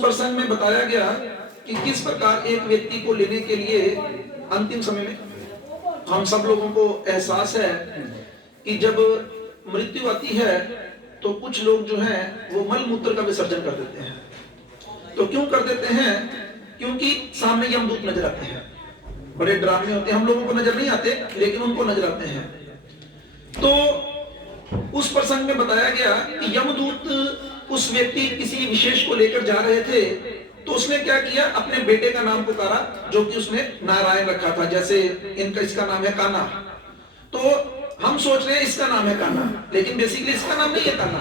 प्रसंग में बताया गया कि किस प्रकार एक व्यक्ति को लेने के लिए अंतिम समय में हम सब लोगों को एहसास है कि जब मृत्यु आती है तो कुछ लोग जो हैं वो मल मूत्र का विसर्जन कर देते हैं। तो क्यों कर देते हैं? क्योंकि सामने यमदूत नजर आते हैं, बड़े डरावने होते हैं, हम लोगों को नजर नहीं आते लेकिन उनको नजर आते हैं। तो उस प्रसंग में बताया गया कि यमदूत उस व्यक्ति किसी विशेष को लेकर जा रहे थे, तो उसने क्या किया, अपने बेटे का नाम पुकारा जो कि उसने नारायण रखा था। जैसे इसका नाम है कान्हा, तो हम सोच रहे हैं इसका नाम है कान्हा, लेकिन बेसिकली इसका नाम नहीं है कान्हा।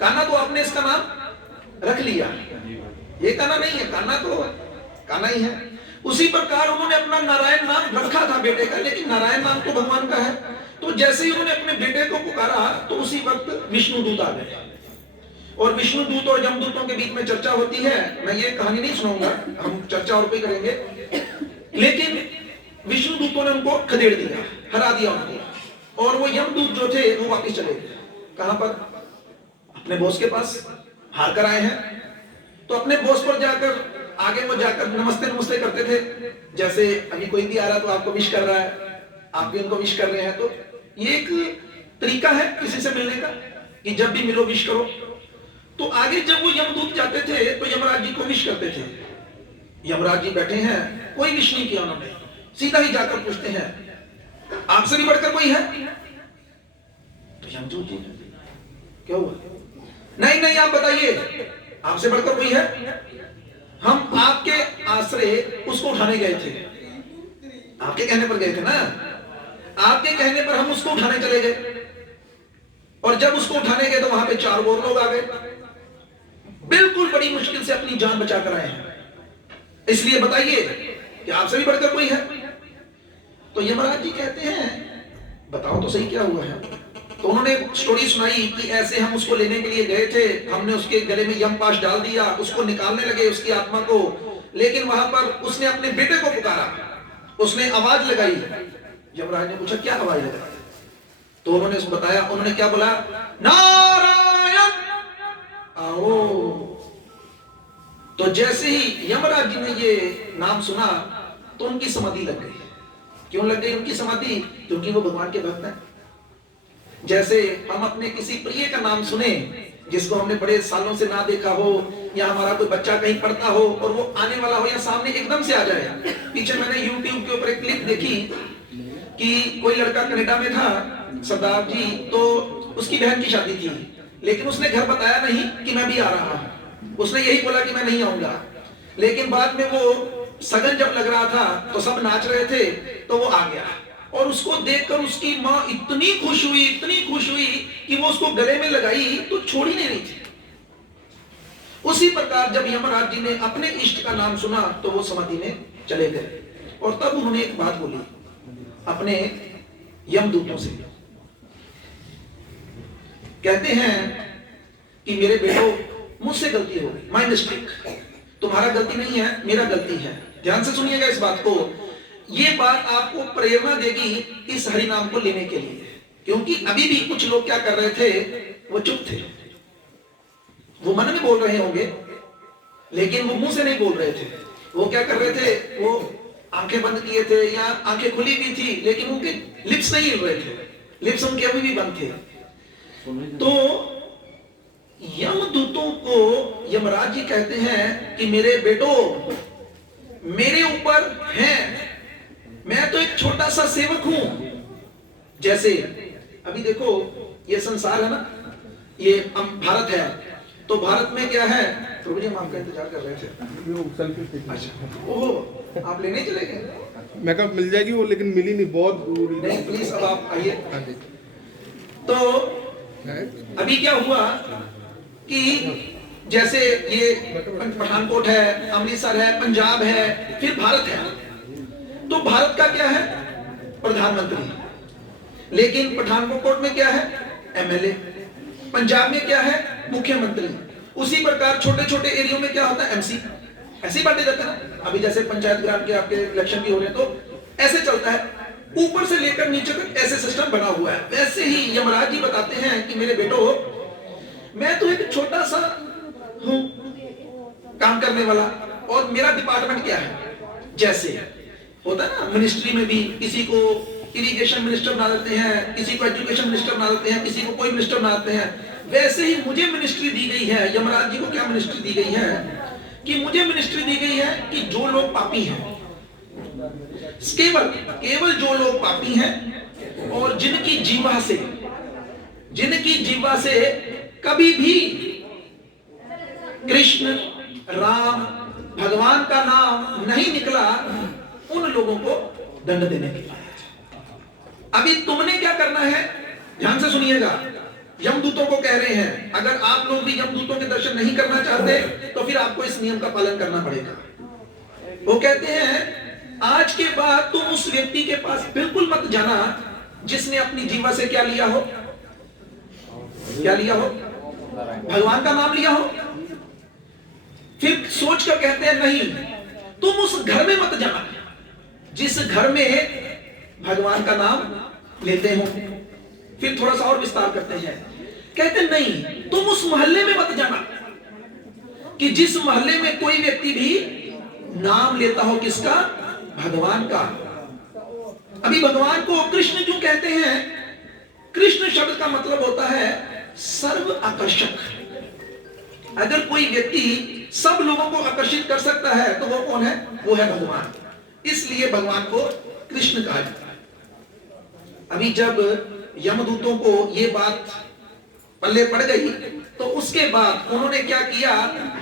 कान्हा तो आपने इसका नाम रख लिया, ये कान्हा नहीं है, कान्हा तो कान्हा ही है। उसी प्रकार उन्होंने अपना नारायण नाम रखा था बेटे का, लेकिन नारायण नाम तो भगवान का है। तो जैसे ही उन्होंने अपने बेटे को पुकारा तो उसी वक्त विष्णु दूत आ गए, और विष्णु दूत और यमदूतों के बीच में चर्चा होती है। मैं ये कहानी नहीं सुनाऊंगा, हम चर्चा और पे करेंगे, लेकिन विष्णु दूतों ने उनको खदेड़ दिया, हरा दिया उनको, और वो यमदूत जो थे वो वापस चले गए। कहां पर? अपने बॉस के पास हार कर आए हैं, तो अपने बॉस पर जाकर आगे वो जाकर नमस्ते नमस्ते करते थे। जैसे अभी कोई भी आ रहा तो आपको विश कर रहा है, आप भी उनको विश कर रहे हैं। तो ये एक तरीका है किसी से मिलने का कि जब भी मिलो विश करो। तो आगे जब वो यमदूत जाते थे तो यमराज जी को विश करते थे। यमराज जी बैठे हैं, कोई विश नहीं किया उन्होंने, सीधा ही जाकर पूछते हैं आपसे भी बढ़कर कोई है? तो यमदूत जी क्या हुआ? नहीं नहीं, आप बताइए, आपसे बढ़कर कोई है? हम आपके आश्रय उसको उठाने गए थे, आपके कहने पर गए थे ना, आपके कहने पर हम उसको उठाने चले गए, और जब उसको उठाने गए तो वहां पे 4 और लोग आ गए, बिल्कुल बड़ी मुश्किल से अपनी जान बचाकर आए हैं, इसलिए बताइए कि आपसे भी बढ़कर कोई है? तो यमराज जी कहते हैं बताओ तो सही क्या हुआ है। तो उन्होंने स्टोरी सुनाई कि ऐसे हम उसको लेने के लिए गए थे, हमने उसके गले में यमपाश डाल दिया, उसको निकालने लगे उसकी आत्मा को, लेकिन वहां पर उसने अपने बेटे को पुकारा, उसने आवाज लगाई। यमराज ने पूछा क्या आवाज लगाई? तो उन्होंने बताया, उन्होंने क्या बोला, नारायण आओ। तो जैसे ही यमराज जी ने ये नाम सुना तो उनकी समाधि लग गई। क्यों लग गई उनकी समाधि? क्योंकि वो भगवान के भक्त हैं। जैसे हम अपने किसी प्रिय का नाम सुने जिसको हमने बड़े सालों से ना देखा हो, या हमारा कोई बच्चा कहीं पढ़ता हो और वो आने वाला हो या सामने एकदम से आ जाए। पीछे मैंने YouTube के ऊपर एक क्लिप देखी कि कोई लड़का कनाडा में था, सरदार जी, तो उसकी बहन की शादी थी, लेकिन उसने घर बताया नहीं कि मैं भी आ रहा हूं, उसने यही बोला कि मैं नहीं आऊंगा। लेकिन बाद में वो सगन जब लग रहा था तो सब नाच रहे थे तो वो आ गया, और उसको देखकर उसकी माँ इतनी खुश हुई, इतनी खुश हुई कि वो उसको गले में लगाई तो छोड़ ही नहीं रही थी। उसी प्रकार जब यमराज जी ने अपने इष्ट का नाम सुना तो वो समाधि में चले गए, और तब उन्होंने एक बात बोली अपने यमदूतों से। कहते हैं कि मेरे बेटो, मुझसे गलती हो गई, माय मिस्टेक, तुम्हारा गलती नहीं है, मेरा गलती है। ध्यान से सुनिएगा इस बात को, ये बात आपको प्रेरणा देगी इस हरि नाम को लेने के लिए। क्योंकि अभी भी कुछ लोग क्या कर रहे थे, वो चुप थे, वो मन में बोल रहे होंगे लेकिन वो मुंह से नहीं बोल रहे थे। वो क्या कर रहे थे, वो आंखें बंद किए थे या आंखें खुली भी थी लेकिन उनके लिप्स नहीं हिल रहे थे, लिप्स उनके अभी भी बंद थे। तो यमदूतों को यमराज जी कहते हैं कि मेरे बेटो, मेरे ऊपर है, मैं तो एक छोटा सा सेवक हूं। जैसे अभी देखो ये संसार है ना, ये भारत है, तो भारत में क्या है, प्रभु जी हम आपका इंतजार कर रहे थे। अच्छा, ओहो, आप लेने चले गए? मैं कब मिल जाएगी वो, लेकिन मिली नहीं, बहुत दूर। नहीं प्लीज अब आप आइए। तो अभी क्या हुआ कि जैसे ये पठानकोट है, अमृतसर है, पंजाब है, फिर भारत है। तो भारत का क्या है, प्रधानमंत्री, लेकिन पठानकोट में क्या है, MLA, पंजाब में क्या है, मुख्यमंत्री। उसी प्रकार छोटे छोटे एरिया में क्या होता है, MC, ऐसे ही बांटे जाते हैं ना। अभी जैसे पंचायत ग्राम के आपके इलेक्शन भी हो रहे हैं तो ऐसे चलता है, ऊपर से लेकर नीचे तक ऐसे सिस्टम बना हुआ है। वैसे ही यमराज जी बताते हैं कि मेरे बेटो, मैं तो एक छोटा सा हूं, करने वाला, और मेरा डिपार्टमेंट क्या है। जैसे होता है ना मिनिस्ट्री में भी, किसी को इरिगेशन मिनिस्टर बना देते हैं, किसी को एजुकेशन मिनिस्टर बना देते हैं, किसी को कोई मिनिस्टर बना देते हैं। वैसे ही मुझे मिनिस्ट्री दी गई है, यमराज जी को क्या मिनिस्ट्री दी गई है कि मुझे मिनिस्ट्री दी गई है कि जो लोग पापी हैं, केवल जो लोग पापी हैं और जिनकी जीवा से कभी भी कृष्ण, राम, भगवान का नाम नहीं निकला, उन लोगों को दंड देने के लिए। अभी तुमने क्या करना है, ध्यान से सुनिएगा। यमदूतों को कह रहे हैं, अगर आप लोग भी यमदूतों के दर्शन नहीं करना चाहते तो फिर आपको इस नियम का पालन करना पड़ेगा। वो कहते हैं आज के बाद तुम उस व्यक्ति के पास बिल्कुल मत जाना जिसने अपनी जीवा से क्या लिया हो, भगवान का नाम लिया हो। फिर सोच कर कहते हैं नहीं, तुम उस घर में मत जाना जिस घर में भगवान का नाम लेते हो। फिर थोड़ा सा और विस्तार करते हैं, कहते नहीं, तुम उस मोहल्ले में मत जाना कि जिस मोहल्ले में कोई व्यक्ति भी नाम लेता हो, किसका, भगवान का। अभी भगवान को कृष्ण क्यों कहते हैं? कृष्ण शब्द का मतलब होता है सर्व आकर्षक। अगर कोई व्यक्ति सब लोगों को आकर्षित कर सकता है तो वो कौन है? वो है भगवान। इसलिए भगवान को कृष्ण कहा जाता है। अभी जब यमदूतों को ये बात पल्ले पड़ गई तो उसके बाद उन्होंने क्या किया,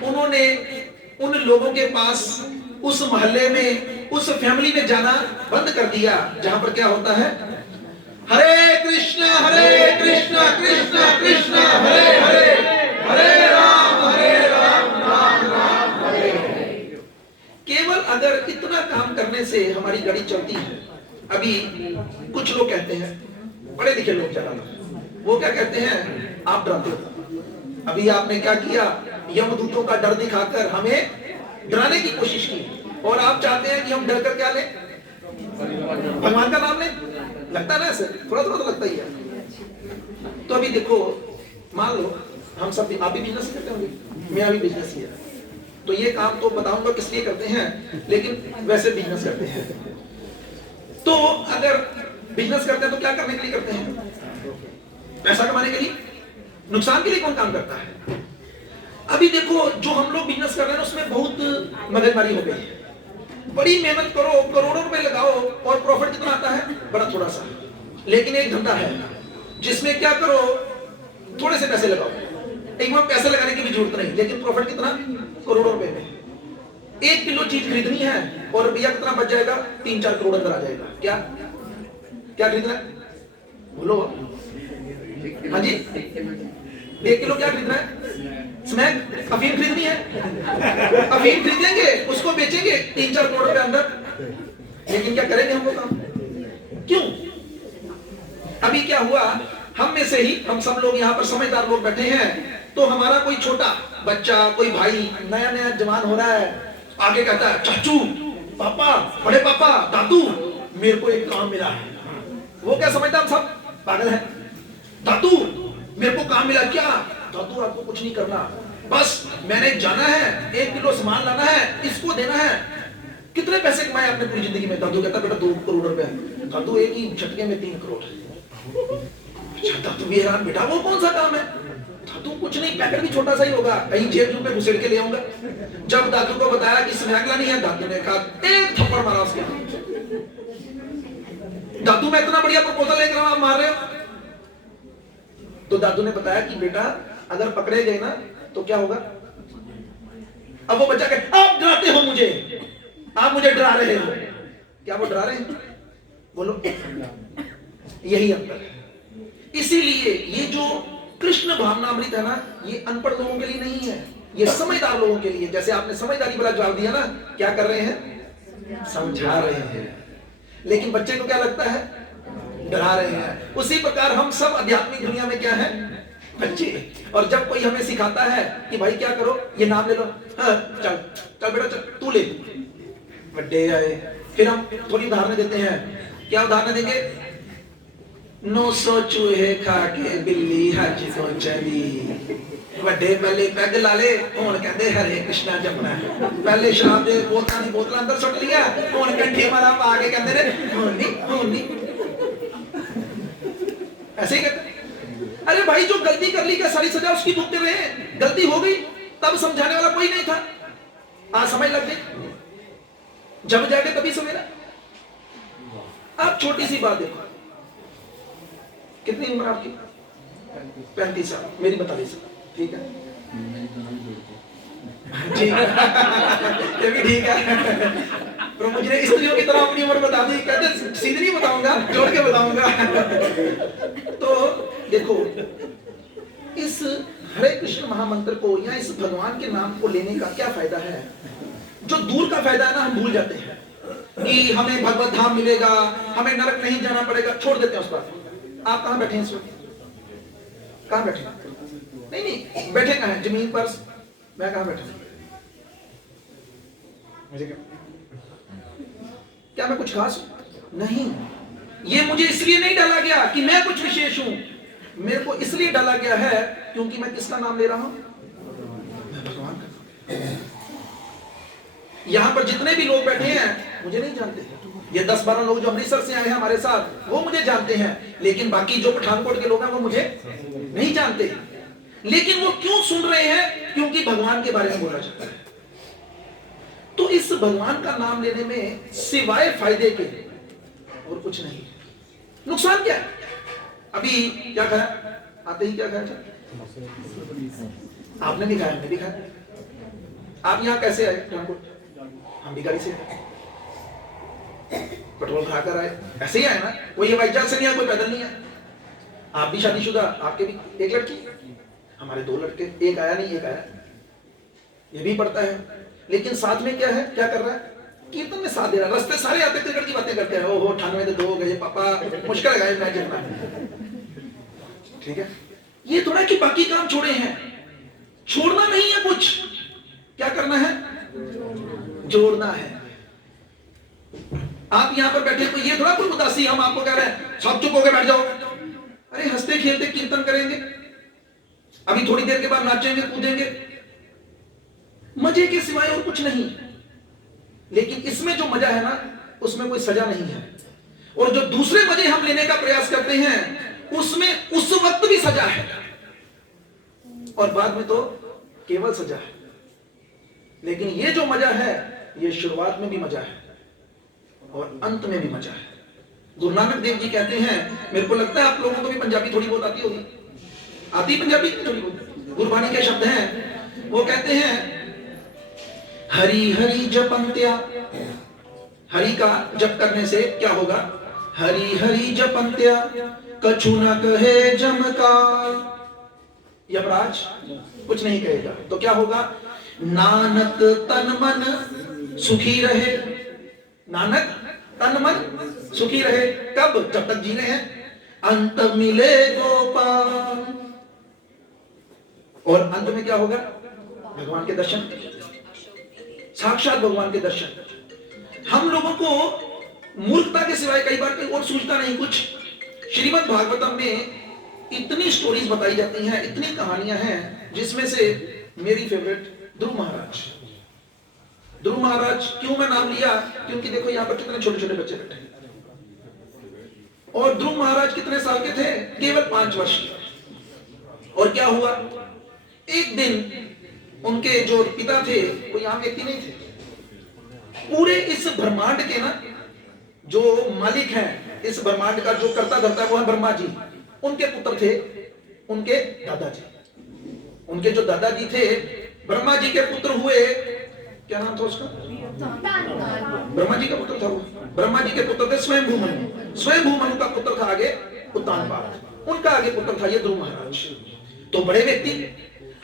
उन्होंने उन लोगों के पास, उस मोहल्ले में, उस फैमिली में जाना बंद कर दिया जहां पर क्या होता है, हरे कृष्ण कृष्ण कृष्ण हरे हरे, हरे राम राम राम हरे हरे। केवल अगर इतना काम करने से हमारी गाड़ी चलती है। अभी कुछ लोग कहते हैं, बड़े लिखे लोग ज्यादा, वो क्या कहते हैं, आप डराते हो। अभी आपने क्या किया, यमदूतों का डर दिखाकर हमें डराने की कोशिश की, और आप चाहते हैं कि हम डर कर क्या लें, भगवान का नाम लें। लगता है ना ऐसे, थोड़ा थोड़ा तो लगता ही है। तो अभी देखो, मान लो हम सब, आप भी बिजनेस करते होंगे, मेरा भी बिजनेस ही है, तो ये काम तो बताऊंगा किस लिए करते हैं, लेकिन वैसे बिजनेस करते हैं। तो अगर बिजनेस करते हैं तो क्या करने के लिए करते हैं? पैसा कमाने के लिए। नुकसान के लिए कौन काम करता है? अभी देखो, जो हम लोग बिजनेस कर रहे हैं उसमें बहुत मगजमारी हो गई है। बड़ी मेहनत करो, करोड़ों रुपए लगाओ, और प्रॉफिट कितना आता है? बड़ा थोड़ा सा। लेकिन एक धंधा है जिसमें क्या करो, थोड़े से पैसे लगाओ, एक बार पैसे लगाने की भी जरूरत नहीं, लेकिन प्रॉफिट कितना? करोड़ों रुपए में। 1 किलो चीज खरीदनी है और रुपया कितना बच जाएगा? 3-4 करोड़ अंदर आ जाएगा। क्या क्या खरीदना है? बोलो। हाँ जी, 1 किलो क्या खरीदना है? स्मैक, अफीम खरीदनी है। अफीम खरीदेंगे, उसको बेचेंगे 3-4 करोड़ रुपए अंदर। लेकिन क्या करेंगे हम लोग? क्यों? अभी क्या हुआ, हम में से ही, हम सब लोग यहाँ पर समझदार लोग बैठे हैं, तो हमारा कोई छोटा बच्चा, कोई भाई नया नया जवान हो रहा है, आगे कहता है, चाचू, पापा, बड़े पापा, दादू, मेरे को एक काम मिला है। वो क्या समझता, हम सब पागल है। दादू, मेरे को काम मिला। क्या? दादू, आपको कुछ नहीं करना, बस मैंने जाना है, 1 किलो सामान लाना है, इसको देना है। कितने पैसे कमाए आपने पूरी जिंदगी में? दादू कहता, बेटा 2 करोड़ रुपए। दादू, एक ही झटके में 3 करोड़। अच्छा दादू भी हैरान, बेटा वो कौन सा काम है? दादू, कुछ नहीं, पैकेट भी छोटा सा ही होगा, कहीं जेब में घुसेड़ के ले आऊंगा। जब दादू को बताया कि स्नैक लानी है, दादू ने कहा, एक थप्पड़ मारा उसके। दादू, मैं इतना बढ़िया प्रपोजल लेकर आप मार रहे हो। तो दादू ने बताया कि बेटा, अगर पकड़े गए ना तो क्या होगा? अब वो बच्चा कहे, आप डराते हो मुझे, आप मुझे डरा रहे हो। क्या वो डरा रहे हैं? बोलो। यही अंतर है। इसीलिए ये जो कृष्ण भावनामृत है ना, ये अनपढ़ लोगों के लिए नहीं है, ये समझदार लोगों के लिए। जैसे आपने समझदारी वाला जवाब दिया ना, क्या कर रहे हैं? समझा रहे हैं। लेकिन बच्चे को क्या लगता है? डरा रहे हैं। उसी प्रकार हम सब आध्यात्मिक दुनिया में क्या है? बच्चे। और जब कोई हमें सिखाता है कि भाई क्या करो, ये नाम ले लो, हाँ, चल चल बेटा चल, तू ले। बड्डे आए, फिर हम थोड़ी उदाहरण देते हैं। क्या उदाहरण देंगे? 900 चूहे खा के बिल्ली हज को चली। ਵੱਡੇ ਪਹਿਲੇ ਪੈਗ ਲਾ ਲੇ, ਹੁਣ ਕਹਿੰਦੇ ਹਰੇ ਕ੍ਰਿਸ਼ਨਾ ਜਪਣਾ। ਪਹਿਲੇ ਸ਼ਰਾਬ ਦੇ ਬੋਤਲਾਂ ਦੀ ਬੋਤਲਾਂ ਅੰਦਰ ਸੁੱਟ ਲਿਆ, ਹੁਣ ਕੰਠੀ ਮਾਰਾ ਪਾ ਕੇ ਕਹਿੰਦੇ ਨੇ ਹੁਣ नहीं। ऐसे ही कहते। अरे भाई जो गलती कर ली क्या सारी सजा उसकी भुगते रहे? गलती हो गई तब समझाने वाला कोई नहीं था, आज समझ लग गई, जब जाके तभी सवेरा। आप छोटी सी बात देखो, कितनी उम्र आपकी? 35 साल, मेरी 42 साल, ठीक है ठीक ये भी ठीक है। तो मुझे स्त्रियों की तरह अपनी उम्र बता दी, कहते सीधे नहीं बताऊंगा, जोड़ के बताऊंगा। तो देखो, इस हरे कृष्ण महामंत्र को या इस भगवान के नाम को लेने का क्या फायदा है? जो दूर का फायदा है ना, हम भूल जाते हैं कि हमें भगवत धाम मिलेगा, हमें नरक नहीं जाना पड़ेगा, छोड़ देते हैं उस बात। आप कहां बैठे हैं इस वक्त? कहां बैठे? नहीं बैठे कहां है? जमीन पर? मैं कहां बैठा? मुझे क्या मैं कुछ खास हूं? नहीं। ये मुझे इसलिए नहीं डाला गया कि मैं कुछ विशेष हूं, मेरे को इसलिए डाला गया है क्योंकि मैं किसका नाम ले रहा हूं? भगवान का। यहां पर जितने भी लोग बैठे हैं मुझे नहीं जानते, ये 10-12 लोग जो अमृतसर से आए हैं हमारे साथ वो मुझे जानते हैं, लेकिन बाकी जो पठानकोट के लोग हैं वो मुझे नहीं जानते। लेकिन वो क्यों सुन रहे हैं? क्योंकि भगवान के बारे में बोला जाता है। तो इस भगवान का नाम लेने में सिवाय फायदे के और कुछ नहीं। नुकसान क्या है? अभी क्या खाया? आते ही क्या खाया था? आपने भी खाया, मैंने भी खाया। आप यहाँ कैसे आए? हम भी गाड़ी से आए, पेट्रोल खाकर आए, ऐसे ही आए ना। कोई हवाई जहाज से नहीं आया, कोई पैदल नहीं आया। आप भी शादीशुदा, आपके भी एक लड़की, हमारे 2 लड़के, एक आया नहीं एक आया, ये भी पढ़ता है। लेकिन साथ में क्या है, क्या कर रहा है? कीर्तन में साथ दे रहा है। रास्ते सारे आते क्रिकेट की बातें करते हैं, ओहो 98 2 गए पापा, मुश्किल है मैच जीतना, ठीक है। ये थोड़ा कि बाकी काम छोड़े हैं, छोड़ना नहीं है कुछ, क्या करना है? जोड़ना है। आप यहां पर बैठे तो ये थोड़ा कोई उदासी हम आपको कह रहे हैं सब चुप होकर बैठ जाओ। अरे हंसते खेलते कीर्तन करेंगे, अभी थोड़ी देर के बाद नाचेंगे कूदेंगे, मजे के सिवाय और कुछ नहीं। लेकिन इसमें जो मजा है ना, उसमें कोई सजा नहीं है। और जो दूसरे मजे हम लेने का प्रयास करते हैं उसमें उस वक्त भी सजा है और बाद में तो केवल सजा है। लेकिन ये जो मजा है, ये शुरुआत में भी मजा है और अंत में भी मजा है। गुरु नानक देव जी कहते हैं, मेरे को लगता है आप लोगों को भी पंजाबी थोड़ी बहुत आती होगी, आती पंजाबी थोड़ी बहुत, गुरबाणी के शब्द हैं। वो कहते हैं हरि हरि जपंत्या, हरि का जप करने से क्या होगा? हरि हरि जपंत्या कछु न कहे जमकार, यमराज कुछ नहीं कहेगा। तो क्या होगा? नानक तन मन सुखी रहे, नानक तन मन सुखी रहे। कब? जब तक जीने हैं। अंत मिले गोपाल, और अंत में क्या होगा? भगवान के दर्शन, साक्षात भगवान के दर्शन। हम लोगों को मूर्खता के सिवाय कई बार और सूझता नहीं कुछ। श्रीमद् भागवतम में इतनी स्टोरीज बताई जाती हैं, इतनी कहानियां हैं, जिसमें से मेरी फेवरेट ध्रुव महाराज। ध्रुव महाराज क्यों मैं नाम लिया? क्योंकि देखो यहाँ पर कितने छोटे छोटे बच्चे बैठे हैं और ध्रुव महाराज कितने साल के थे? केवल 5 वर्ष के। और क्या हुआ? एक दिन उनके जो पिता थे वो यहाँ व्यक्ति नहीं थे। पूरे इस ब्रह्मांड के ना जो मालिक हैं, इस ब्रह्मांड का जो करता धरता है वो है ब्रह्मा जी। उनके पुत्र थे उनके दादाजी। उनके जो दादाजी थे ब्रह्मा जी के पुत्र हुए, क्या नाम था उसका? ब्रह्मा जी का पुत्र था वो। ब्रह्मा जी के पुत्र थे स्वयंभू मनु। स्वयंभू मनु का पुत्र था आगे उत्तानपाद, उनका आगे पुत्र था ये ध्रुव महाराज। तो बड़े व्यक्ति।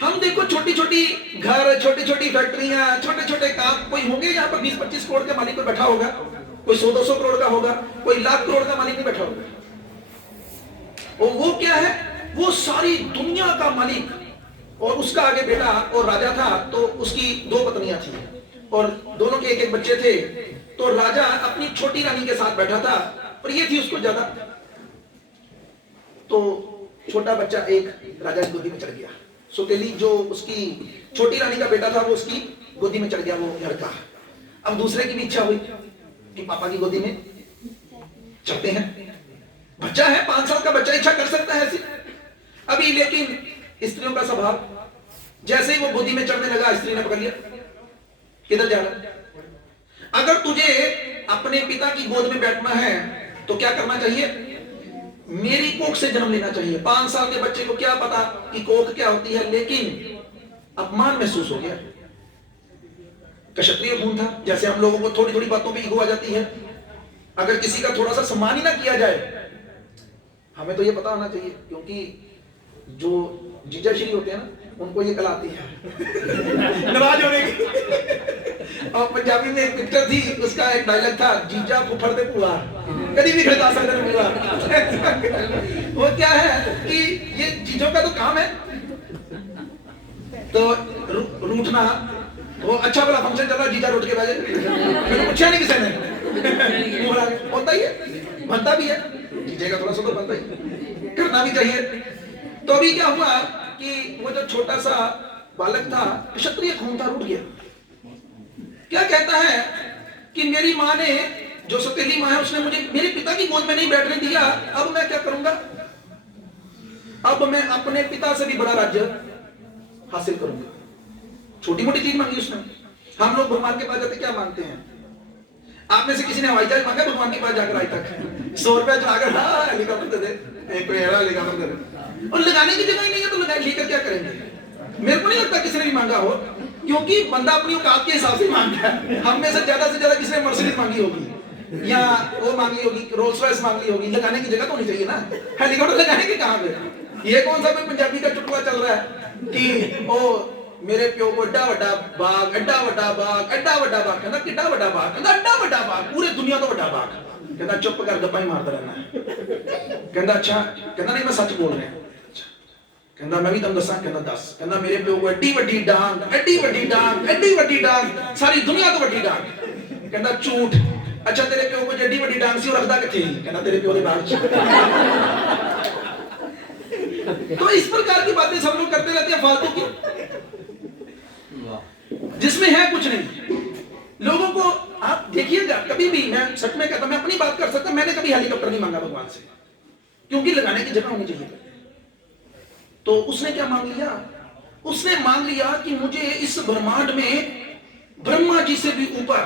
हम देखो छोटी छोटी घर, छोटी छोटी फैक्ट्रियां, छोटे छोटे काम, कोई होंगे यहाँ पर 20-25 करोड़ का मालिक कोई बैठा होगा, कोई 100-200 करोड़ का होगा, कोई लाख करोड़ का मालिक नहीं बैठा होगा। और वो क्या है? वो सारी दुनिया का मालिक। और उसका आगे बेटा और राजा था, तो उसकी 2 पत्नियां थी और दोनों के एक बच्चे थे। तो राजा अपनी छोटी रानी के साथ बैठा था और ये थी उसको ज्यादा। तो छोटा बच्चा एक राजा की गोदी में चढ़ गया, सुतेली जो उसकी छोटी रानी का बेटा था वो उसकी गोदी में चढ़ गया वो लड़का। अब दूसरे की भी इच्छा हुई कि पापा की गोदी में चढ़ते हैं, बच्चा है 5 साल का बच्चा, इच्छा कर सकता है ऐसी। अभी लेकिन स्त्रियों का स्वभाव, जैसे ही वो गोदी में चढ़ने लगा स्त्री ने पकड़ लिया, किधर जा रहा? अगर तुझे अपने पिता की गोद में बैठना है तो क्या करना चाहिए? मेरी कोख से जन्म लेना चाहिए। 5 साल के बच्चे को क्या पता कि कोख क्या होती है, लेकिन अपमान महसूस हो गया। क्षत्रिय खून था, जैसे हम लोगों को थोड़ी थोड़ी बातों पे ईगो आ जाती है। अगर किसी का थोड़ा सा सम्मान ही ना किया जाए, हमें तो ये पता होना चाहिए, क्योंकि जो जीजा श्री होते हैं ना उनको ये कला आती है नाराज होने की। और पंजाबी में एक पिक्चर थी, उसका एक डायलॉग था, जीजा फुफड़ दे पुआ कभी भी खरीदा सकते हैं पुआ। वो क्या है कि ये चीजों का तो काम है, तो रूठना, वो अच्छा वाला फंक्शन चल रहा है, जीजा रूठ के बैठे, मैंने पूछा नहीं किसी ने, होता ही है, बनता भी है, जीजे का थोड़ा सा तो बनता ही, करना भी चाहिए। तो अभी क्या हुआ कि वो जो छोटा सा बालक था, क्षत्रिय खून था, रूठ गया। क्या कहता है कि मेरी माँ ने, जो सौतेली माँ है, उसने मुझे मेरे पिता की गोद में नहीं बैठने दिया, अब मैं क्या करूंगा? अब मैं अपने पिता से भी बड़ा राज्य हासिल करूंगा। छोटी मोटी चीज मांगी उसने। हम लोग भगवान के पास जाते क्या मांगते हैं? आप में से किसी ने हवाई जहाज मांगा भगवान के पास जाकर आज तक? 100 रुपया चढ़ाकर, हाँ हेलीकॉप्टर दे दे, एक हेलीकॉप्टर दे दे, और लगाने की जगह ही नहीं है तो लगा लेकर क्या करेंगे? मेरे को नहीं लगता किसी ने भी मांगा हो, क्योंकि बंदा अपनी औकात के हिसाब से मांगता है। हम में से ज्यादा किसी ने मर्सिडीज मांगी होगी, या वो मांगी होगी, रोल्स रॉयस मांग ली होगी। लगाने की जगह तो होनी चाहिए ना, हेलीकॉप्टर लगाने की कहां पे? ये कौन सा पंजाबी का चुटकुला चल रहा है कि ओ मेरे प्यो को एड्डा वड्डा बाग, एड्डा वड्डा बाग, एड्डा वड्डा बाग, कहना किड्डा वड्डा बाग, कहना एड्डा वड्डा बाग, पूरे दुनिया तो वड्डा बाग। कहना चुप कर, गप्पा ही मारता रहना है। कहना अच्छा, कहना नहीं मैं सच बोल रहा हूं। कहना मैं भी तुम दसा, कहना दस। कहना मेरे प्यो को एड्डी वड्डी डांग, एड्डी वड्डी डांग, एड्डी वड्डी डांग, सारी दुनिया तो वड्डी डांग। कहना झूठ। अच्छा तेरे प्यो को एड्डी वड्डी डांग सी और रखदा किथे? कहना तेरे प्यो दे बाग च। तो इस प्रकार की बातें सब लोग करते रहते हैं फालतू की, जिसमें है कुछ नहीं। लोगों को आप देखिएगा, कभी भी, मैं सच में कहता, मैं अपनी बात कर सकता, मैंने कभी हेलीकॉप्टर नहीं मांगा भगवान से, क्योंकि लगाने की जगह होनी चाहिए। तो उसने क्या मांग लिया? उसने मांग लिया कि मुझे इस ब्रह्मांड में ब्रह्मा जी से भी ऊपर,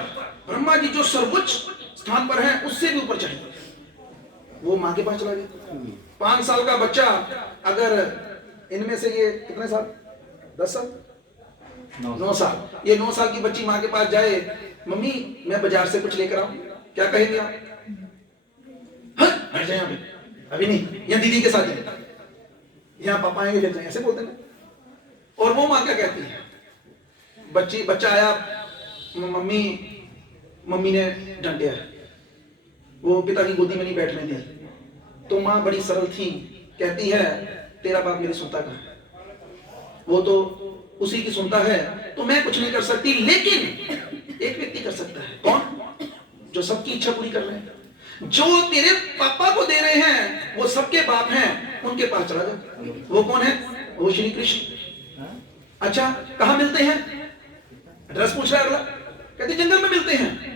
ब्रह्मा जी जो सर्वोच्च स्थान पर है उससे भी ऊपर चाहिए। वो मां के पास चला गया। 5 साल का बच्चा, अगर इनमें से ये कितने साल, 10 साल, 9 साल, ये 9 साल की बच्ची मां के पास जाए, मम्मी मैं बाजार से कुछ लेकर आऊं, क्या कहेंगे आप? हट जाए यहाँ पे, अभी नहीं, या दीदी के साथ जाए, यहाँ पापा आएंगे फिर जाए, ऐसे बोलते हैं। और वो मां क्या कहती है? बच्चा आया, मम्मी ने डांटा, वो पिता की गोदी में नहीं बैठने दी। तो मां बड़ी सरल थी, कहती है तेरा बाप मेरी सुनता कहां है? वो तो उसी की सुनता है, तो मैं कुछ नहीं कर सकती, लेकिन एक व्यक्ति कर सकता है। कौन? जो सबकी इच्छा पूरी कर रहे हैं, जो तेरे पापा को दे रहे हैं, वो सबके बाप हैं, उनके पास चला जा। वो कौन है? वो श्री कृष्ण। अच्छा कहां मिलते हैं? एड्रेस पूछ रहा है अगला, कहते जंगल में मिलते हैं।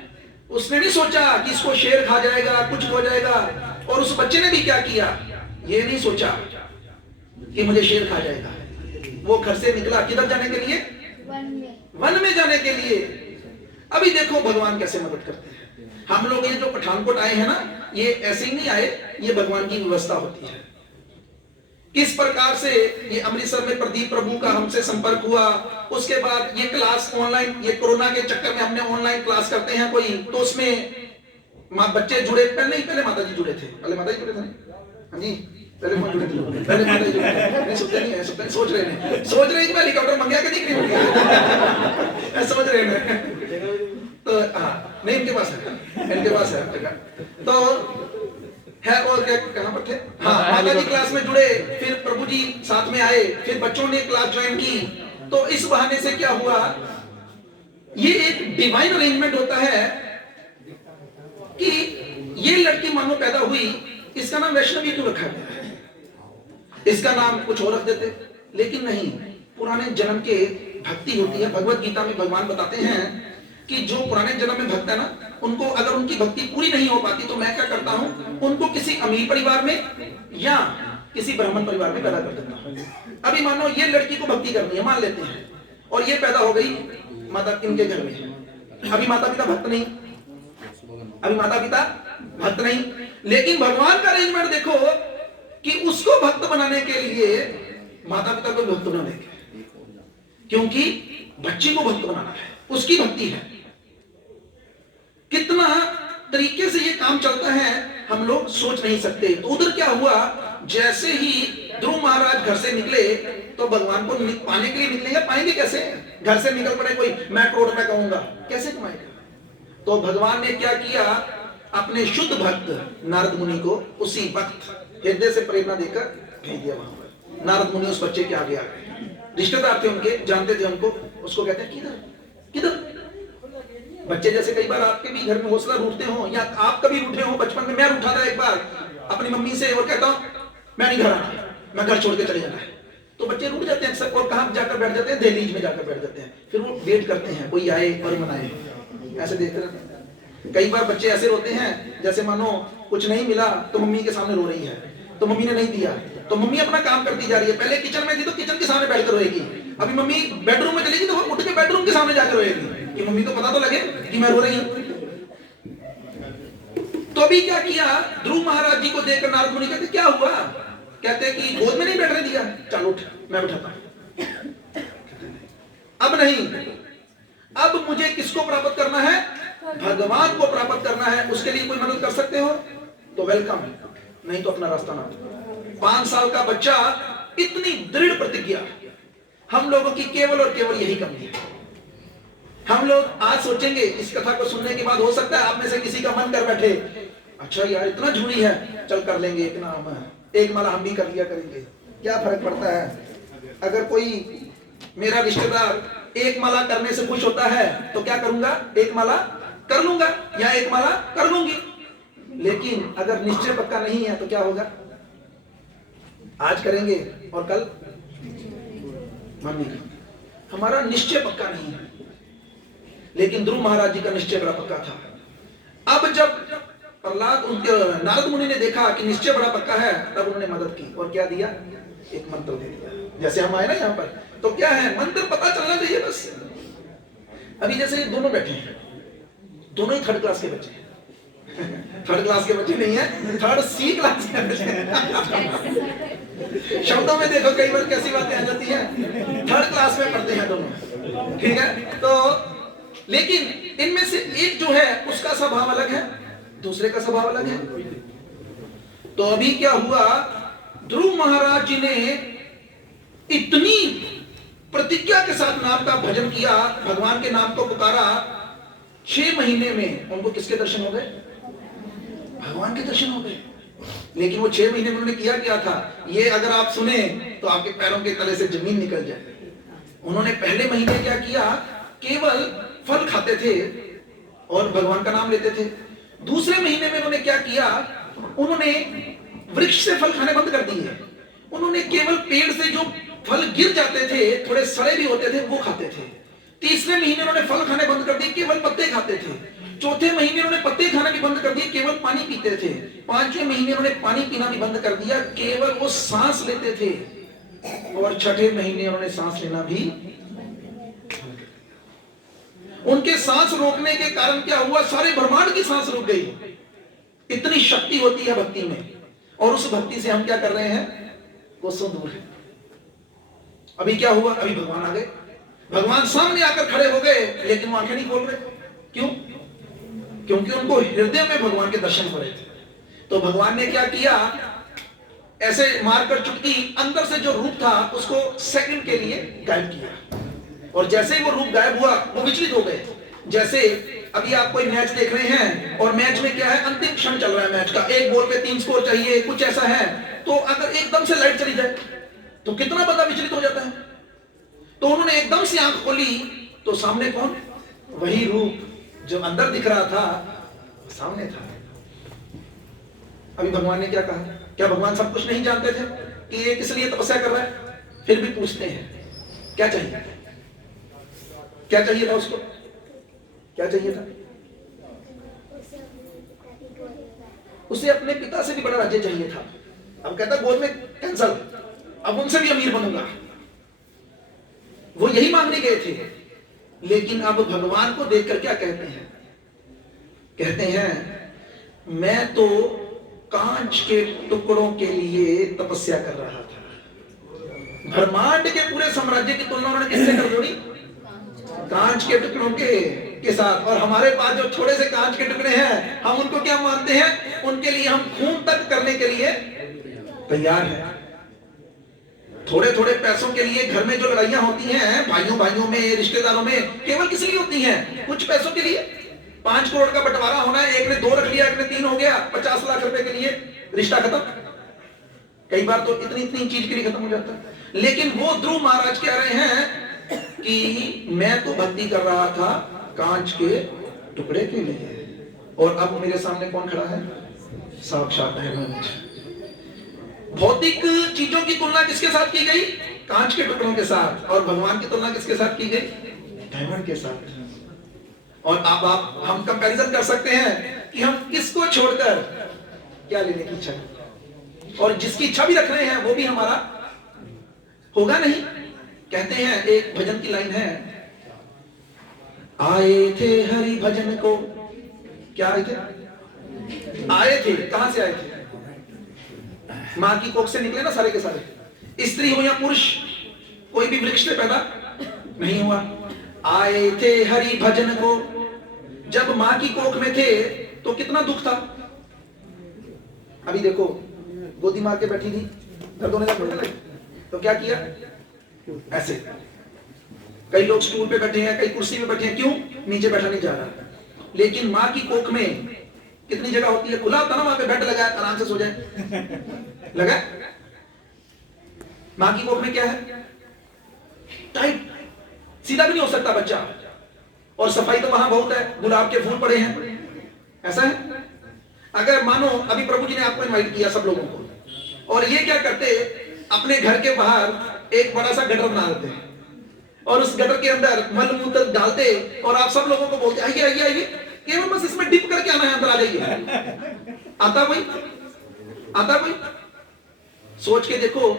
उसने नहीं सोचा कि इसको शेर खा जाएगा, कुछ हो जाएगा। और उस बच्चे ने भी क्या किया? ये नहीं सोचा कि मुझे शेर खा जाएगा। वो घर से निकला किधर जाने के लिए? वन में जाने के लिए। अभी देखो भगवान कैसे मदद करते हैं। हम लोग ये जो पठानकोट आए हैं ना, ये ऐसे ही नहीं आए, ये भगवान की व्यवस्था होती है। किस प्रकार से ये अमृतसर में प्रदीप प्रभु का हमसे संपर्क हुआ, उसके बाद ये क्लास ऑनलाइन, ये कोरोना के चक्कर में हमने ऑनलाइन क्लास करते हैं कोई, तो उसमें बच्चे जुड़े, पहले माता जी जुड़े थे, पहले माता जी जुड़े थे। हाँ जी, पहले कौन जुड़े थे? पहले माता जी जुड़े थे। नहीं सोचते नहीं है, सोच रहे हैं कि मैं हेलीकॉप्टर मंगाया कि नहीं मंगाया, सोच रहे हैं। तो हाँ, नहीं इनके पास है। तो है, और क्या कहां पर थे? हाँ, माता जी क्लास में जुड़े, फिर प्रभु जी साथ में आए, फिर बच्चों ने क्लास ज्वाइन की। तो इस बहाने से क्या हुआ? ये एक डिवाइन अरेंजमेंट होता है कि ये लड़की मानो पैदा हुई, इसका नाम वैष्णवी क्यों रखा गया है? इसका नाम कुछ और रख देते, लेकिन नहीं, पुराने जन्म के भक्ति होती है। भगवत गीता में भगवान बताते हैं कि जो पुराने जन्म में भक्त है ना, उनको अगर उनकी भक्ति पूरी नहीं हो पाती तो मैं क्या करता हूं, उनको किसी अमीर परिवार में या किसी ब्राह्मण परिवार में पैदा कर देता हूं। अभी मानो ये लड़की को भक्ति करनी है, मान लेते हैं, और ये पैदा हो गई माता इनके घर में। अभी माता पिता भक्त नहीं, अभी माता पिता भक्त नहीं, लेकिन भगवान का अरेंजमेंट देखो कि उसको भक्त बनाने के लिए माता पिता को भक्त बना देंगे, क्योंकि बच्चे को भक्त बनाना है, उसकी भक्ति है। कितना तरीके से ये काम चलता है हम लोग सोच नहीं सकते। तो उधर क्या हुआ, जैसे ही ध्रुव महाराज घर से निकले तो भगवान को पाने के लिए निकलेंगे, पाएंगे कैसे? घर से निकल पड़े कोई, मैं करोड़ रुपए कहूंगा, कैसे कमाएगा? तो भगवान ने क्या किया, अपने शुद्ध भक्त नारद मुनि को उसी वक्त हृदय से प्रेरणा देकर भेज दिया वहां पर। नारद मुनि उस बच्चे के आगे आ गए, रिश्तेदार थे उनके, जानते थे उनको, उसको कहते हैं किधर किधर। बच्चे जैसे कई बार आपके भी घर में हौसला रूठते हो, या आप कभी रूठे हो, बचपन में मैं रूठा था एक बार अपनी मम्मी से, और कहता हूं मैं नहीं घर आना, मैं घर छोड़ के चले जाना है। तो बच्चे रूठ जाते हैं अक्सर, और कहां जाकर बैठ जाते हैं, दहलीज में जाकर बैठ जाते हैं। फिर वो वेट करते हैं कोई आए और मनाए, ऐसे देखते रहते हैं। कई बार बच्चे ऐसे रोते हैं जैसे मानो कुछ नहीं मिला तो मम्मी के सामने रो रही है, तो मम्मी ने नहीं दिया तो मम्मी अपना काम करती जा रही है। पहले किचन में थी तो किचन के सामने बैठकर रोएगी, अभी मम्मी बेडरूम में चलेगी तो वो उठ के बेडरूम के सामने जाकर रोएगी कि मम्मी को पता तो लगे कि मैं रो रही हूं। तो अभी क्या किया, ध्रुव महाराज जी को देखकर नारद मुनि कहते क्या हुआ, कहते कि गोद में नहीं बैठने दिया, चल उठ मैं बैठाता हूं। अब नहीं, अब मुझे किसको प्राप्त करना है, भगवान को प्राप्त करना है। उसके लिए कोई मदद कर सकते हो तो वेलकम, नहीं तो अपना रास्ता ना। 5 साल का बच्चा, इतनी दृढ़ प्रतिज्ञा। हम लोगों की केवल और केवल यही कमी है। हम लोग आज सोचेंगे, इस कथा को सुनने के बाद हो सकता है आप में से किसी का मन कर बैठे, अच्छा यार इतना झूठी है, चल कर लेंगे, इतना एक माला हम भी कर लिया करेंगे, क्या फर्क पड़ता है। अगर कोई मेरा रिश्तेदार एक माला करने से खुश होता है तो क्या करूंगा, एक माला कर लूंगा या एक माला कर लूंगी। लेकिन अगर निश्चय पक्का नहीं है तो क्या होगा, आज करेंगे और कल मम्मी, हमारा निश्चय पक्का नहीं है। लेकिन ध्रुव महाराज जी का निश्चय बड़ा पक्का था। अब जब प्रहलाद, उनके नारद मुनि ने देखा कि निश्चय बड़ा पक्का है, तब उन्होंने मदद की और क्या दिया, एक मंत्र दे दिया। जैसे हम आए ना यहाँ पर, तो क्या है, मंत्र पता चलना चाहिए बस। अभी जैसे ये दोनों बैठे हैं, दोनों ही 3rd क्लास के बच्चे हैं। 3rd क्लास के बच्चे नहीं है, 3rd C क्लास के बच्चे हैं। शब्दों में देखो कई बार कैसी बातें आ जाती हैं। 3rd क्लास में पढ़ते हैं दोनों, ठीक है। तो लेकिन इनमें से एक जो है उसका स्वभाव अलग है, दूसरे का स्वभाव अलग है। तो अभी क्या हुआ, ध्रुव महाराज जी ने इतनी प्रतिज्ञा के साथ नाम का भजन किया, भगवान के नाम को पुकारा। 6 महीने में उनको किसके दर्शन हो गए, भगवान के दर्शन हो गए। लेकिन वो 6 महीने में उन्होंने किया क्या था, ये अगर आप सुने तो आपके पैरों के तले से जमीन निकल जाए। उन्होंने पहले महीने क्या किया, केवल फल खाते थे और भगवान का नाम लेते थे। दूसरे महीने में उन्होंने क्या किया, उन्होंने वृक्ष से फल खाने बंद कर दिए। उन्होंने केवल पेड़ से जो फल गिर जाते थे, थोड़े सड़े भी होते थे, वो खाते थे। तीसरे महीने उन्होंने फल खाने बंद कर दिए, केवल पत्ते खाते थे। चौथे महीने उन्होंने पत्ते खाना भी बंद कर दिए, केवल पानी पीते थे। 5वें महीने उन्होंने पानी पीना भी बंद कर दिया, केवल वो सांस लेते थे। और 6ठे महीने उन्होंने सांस लेना भी। उनके सांस रोकने के कारण क्या हुआ, सारे ब्रह्मांड की सांस रुक गई। इतनी शक्ति होती है भक्ति में, और उस भक्ति से हम क्या कर रहे हैं, कोसों दूर है। अभी क्या हुआ, अभी भगवान आ गए, भगवान सामने आकर खड़े हो गए, लेकिन वो आंखें नहीं खोल रहे। क्यों, क्योंकि उनको हृदय में भगवान के दर्शन हो रहे थे। तो भगवान ने क्या किया, ऐसे मारकर चुटकी, अंदर से जो रूप था उसको सेकंड के लिए गायब किया। और जैसे ही वो रूप गायब हुआ, वो विचलित हो गए। जैसे अभी आप कोई मैच देख रहे हैं और मैच में क्या है, अंतिम क्षण चल रहा है मैच का, 1 बॉल पे 3 स्कोर चाहिए, कुछ ऐसा है। तो अगर एकदम से लाइट चली जाए तो कितना बंदा विचलित हो जाता है। तो उन्होंने एकदम से आंख खोली तो सामने कौन, वही रूप जो अंदर दिख रहा था सामने था। अभी भगवान ने क्या कहा, क्या भगवान सब कुछ नहीं जानते थे कि ये किस लिए तपस्या कर रहा है? फिर भी पूछते हैं, क्या चाहिए, क्या चाहिए था उसको, क्या चाहिए था? उसे अपने पिता से भी बड़ा राज्य चाहिए था। अब कहता गोद में कैंसर, अब उनसे भी अमीर बनूंगा। वो यही मांगने गए थे, लेकिन अब भगवान को देखकर क्या कहते हैं? कहते हैं मैं तो कांच के टुकड़ों के लिए तपस्या कर रहा था। ब्रह्मांड के पूरे साम्राज्य की तुलना उन्होंने किससे कर जोड़ी? कांच के टुकड़ों के साथ। और हमारे पास जो थोड़े से कांच के टुकड़े हैं, हम उनको क्या मानते हैं? उनके लिए हम खून तक करने के लिए तैयार हैं। थोड़े थोड़े पैसों के लिए घर में जो लड़ाइयां होती हैं भाइयों भाइयों में, रिश्तेदारों में, केवल किस लिए होती हैं? कुछ पैसों के लिए। 5 करोड़ का बंटवारा होना है, एक ने 2 रख लिया, एक ने 3 हो गया, 50 लाख रुपए के लिए रिश्ता खत्म। कई बार तो इतनी इतनी चीज के लिए खत्म हो जाता है। लेकिन वो ध्रुव महाराज कह रहे हैं कि मैं तो भक्ति कर रहा था कांच के टुकड़े के लिए, और अब मेरे सामने कौन खड़ा है? साक्षात डायमंड। भौतिक चीजों की तुलना किसके साथ की गई? कांच के टुकड़ों के साथ। और भगवान की तुलना किसके साथ की गई? डायमंड के साथ। और अब आप हम कंपैरिजन कर सकते हैं कि हम किसको छोड़कर क्या लेने की इच्छा, और जिसकी इच्छा भी रख रहे हैं वो भी हमारा होगा नहीं। कहते हैं, एक भजन की लाइन है, आए थे हरि भजन को। क्या आए थे? आए थे, कहां से आए थे? मां की कोख से निकले ना सारे के सारे। स्त्री हो या पुरुष, कोई भी वृक्ष से पैदा नहीं हुआ। आए थे हरि भजन को। जब मां की कोख में थे तो कितना दुख था। अभी देखो, गोदी मार के बैठी थी, दर्द होने लगे, तो क्या किया? ऐसे। कई लोग स्टूल पे बैठे हैं, कई कुर्सी पे बैठे हैं, क्यों? नीचे बैठा नहीं जा रहा। लेकिन मां की कोख में कितनी जगह होती है? खुला होता ना, वहां पे बेड लगा है, आराम से सो जाए। लगा? मां की कोख में क्या है? टाइट, सीधा भी नहीं हो सकता बच्चा। और सफाई तो वहां बहुत है, गुलाब के फूल पड़े हैं, ऐसा है। अगर मानो अभी प्रभु जी ने आपको इनवाइट किया सब लोगों को, और ये क्या करते, अपने घर के बाहर एक बड़ा सा गटर बना देते हैं, और उस गटर के अंदर मल मूत्र डालते, और आप सब लोगों को बोलते आइए आइए आइए, केवल बस इसमें डिप करके आना है, अंदर आ जाइए। आता कोई? आता कोई? सोच के देखो,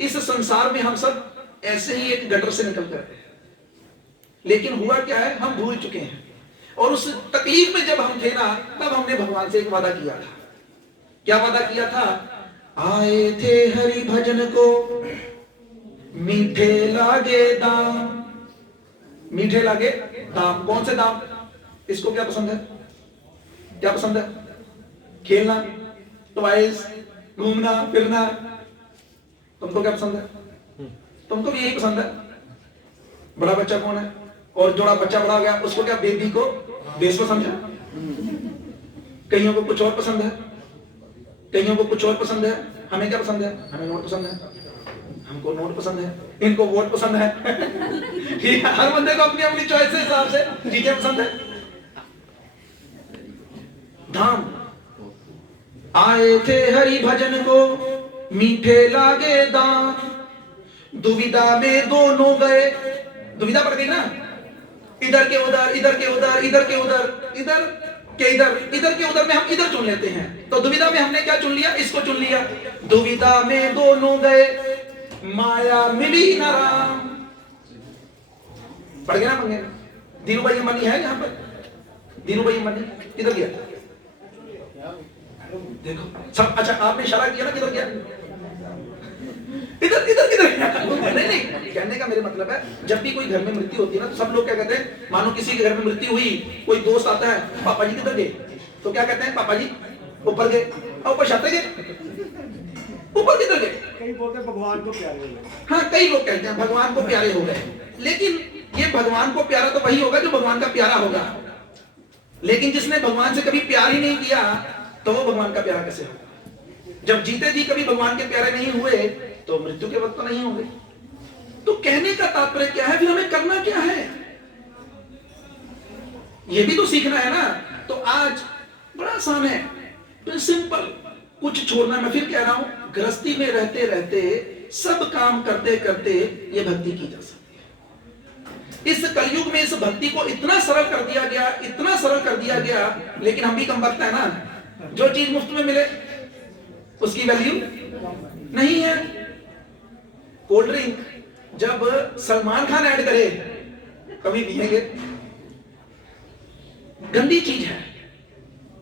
इस संसार में हम सब ऐसे ही एक गटर से निकल कर, लेकिन हुआ क्या है? हम भूल चुके हैं। और उस तकलीफ में जब हम थे ना, तब हमने भगवान से एक वादा किया था। क्या वादा किया था? आए थे हरि भजन को, मीठे लागे दाम। मीठे लागे दाम। कौन से दाम? इसको क्या पसंद है? क्या पसंद है? खेलना, टॉयज, घूमना फिरना। तुमको क्या पसंद है? तुमको भी यही पसंद है। बड़ा बच्चा कौन है? और जोड़ा बच्चा बड़ा हो गया, उसको क्या बेबी को बेस पसंद है? कईयों को कुछ और पसंद है, कईयों को कुछ और पसंद है। हमें क्या पसंद है? हमें नोट पसंद है, हमको नोट पसंद है, इनको वोट पसंद है। ठीक है, हर बंदे को अपनी अपनी चॉइस के हिसाब से चीजें पसंद है। धाम। आए थे हरि भजन को, मीठे लागे दाम। दुविधा में दोनों गए। दुविधा पड़ गई ना, इधर के उधर, इधर के उधर, इधर के उधर, इधर के इधर, इधर के उधर में हम इधर चुन लेते हैं। तो दुविधा में हमने क्या चुन लिया? इसको चुन लिया। दुविधा में दोनों गए, माया मिली न राम। पड़ गया ना पंगे? धीरू भाई अंबानी है यहाँ पर? धीरू भाई अंबानी किधर गया? देखो सब। अच्छा, आपने इशारा किया ना, किधर गया? इधर इधर किधर? नहीं नहीं, कहने का मेरे मतलब है, जब भी कोई घर में मृत्यु होती है ना, तो सब लोग क्या कहते हैं? मानो किसी के घर में मृत्यु हुई, कोई दोस्त आता है, पापा जी किधर गए? तो क्या कहते हैं? पापा जी ऊपर गए। और ऊपर छाते गए? ऊपर किधर गए? कई बोलते हैं भगवान को प्यारे हो गए। हाँ, कई लोग कहते हैं भगवान को प्यारे हो गए। लेकिन ये भगवान को प्यारा तो वही होगा जो भगवान का प्यारा होगा। लेकिन जिसने भगवान से कभी प्यार ही नहीं किया, तो वो भगवान का प्यारा कैसे होगा? जब जीते जी कभी भगवान के प्यारे नहीं हुए, तो मृत्यु के वक्त तो नहीं होंगे। तो कहने का तात्पर्य क्या है? फिर हमें करना क्या है? ये भी तो सीखना है ना। तो आज बड़ा आसान है, तो सिंपल, कुछ छोड़ना। मैं फिर कह रहा हूं, गृहस्थी में रहते रहते, सब काम करते करते ये भक्ति की जा सकती है। इस कलयुग में इस भक्ति को इतना सरल कर दिया गया, इतना सरल कर दिया गया, लेकिन हम भी कम वक्त है ना, जो चीज मुफ्त में मिले उसकी वैल्यू नहीं है। कोल्ड ड्रिंक जब सलमान खान ऐड करे कभी पिएंगे? गंदी चीज है,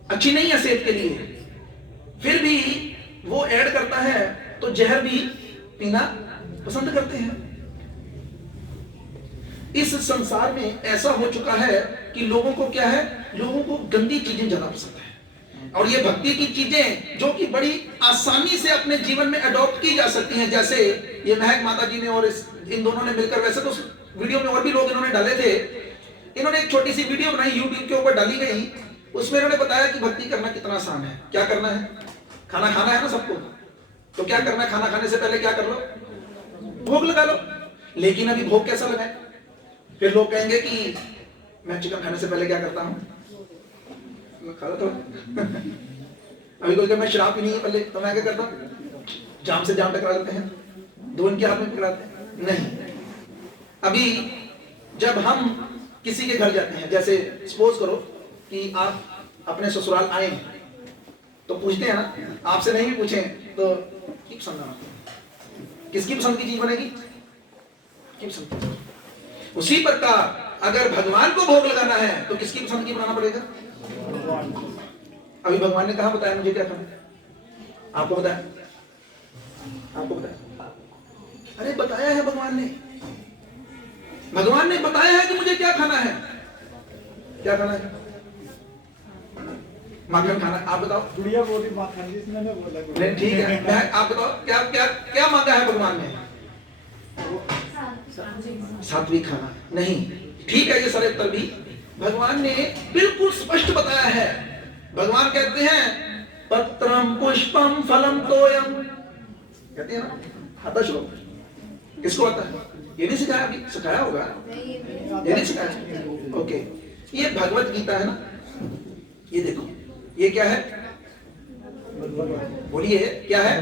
अच्छी नहीं है सेहत के लिए, फिर भी वो ऐड करता है तो जहर भी पीना पसंद करते हैं। इस संसार में ऐसा हो चुका है कि लोगों को क्या है, लोगों को गंदी चीजें ज्यादा पसंद है। और ये भक्ति की चीजें जो कि बड़ी आसानी से अपने जीवन में अडॉप्ट की जा सकती हैं, जैसे ये महक माता जी ने और इन दोनों ने मिलकर, वैसे तो वीडियो में और भी लोग इन्होंने डाले थे, इन्होंने एक छोटी सी वीडियो बनाई यूट्यूब के ऊपर डाली गई, उसमें इन्होंने बताया कि भक्ति करना कितना आसान है। क्या करना है? खाना खाना है ना सबको, तो क्या करना है? खाना खाने से पहले क्या कर लो? भोग लगा लो। लेकिन अभी भोग कैसा लगाए? फिर लोग कहेंगे कि मैं चिकन खाने से पहले क्या करता हूं, मैं खा लेता हूं। अभी कोई मैं शराब पीनी है पहले, तो मैं क्या करता हूं? जाम से जाम टकरा लेते हैं, दो इनके हाथ में पकड़ाते हैं। नहीं, अभी जब हम किसी के घर जाते हैं, जैसे सपोज करो कि आप अपने ससुराल आए हैं, तो पूछते हैं ना, आपसे नहीं भी पूछें तो की पसंद है आपको? किसकी पसंद की चीज बनेगी? की पसंद? उसी प्रकार अगर भगवान को भोग लगाना है तो किसकी पसंद की बनाना पड़ेगा? अभी भगवान ने कहा बताया मुझे क्या खाना है? आपको बताया? आपको बताया? अरे बताया है भगवान ने, भगवान ने बताया है कि मुझे क्या खाना है। क्या खाना है? माखन खाना। आप बताओ। गुड़िया बोली माखन, जिसने मैं बोला नहीं ठीक है, आप बताओ क्या क्या क्या मांगा है भगवान ने? सात्विक खाना। नहीं, ठीक है, ये सारे उत्तर भी भगवान ने बिल्कुल स्पष्ट बताया है। भगवान कहते हैं पत्रम पुष्पम फलम तोयम, कहते हैं ना, आता श्लोक किसको आता है? ये नहीं सिखाया? अभी सिखाया होगा, ये नहीं सिखाया? ओके, ये भगवत गीता है ना, ये देखो, ये क्या है? बोलिए क्या है?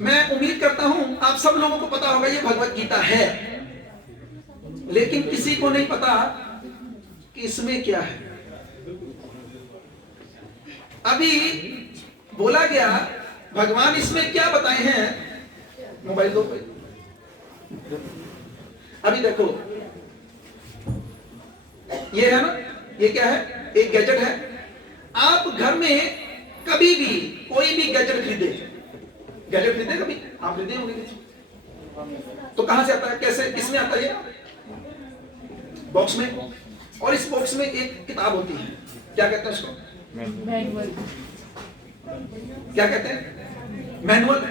मैं उम्मीद करता हूं आप सब लोगों को पता होगा ये भगवत गीता है, लेकिन किसी को नहीं पता कि इसमें क्या है। अभी बोला गया भगवान इसमें क्या बताए हैं, मोबाइल दो। अभी देखो, ये है ना, ये क्या है? एक गैजेट है। आप घर में कभी भी कोई भी गैजेट खरीदे कभी आप खरीदे होंगे, तो कहां से आता है? कैसे, किसमें आता है? ये बॉक्स में, और इस बॉक्स में एक किताब होती है, क्या कहते हैं उसको? क्या कहते हैं? मैनुअल।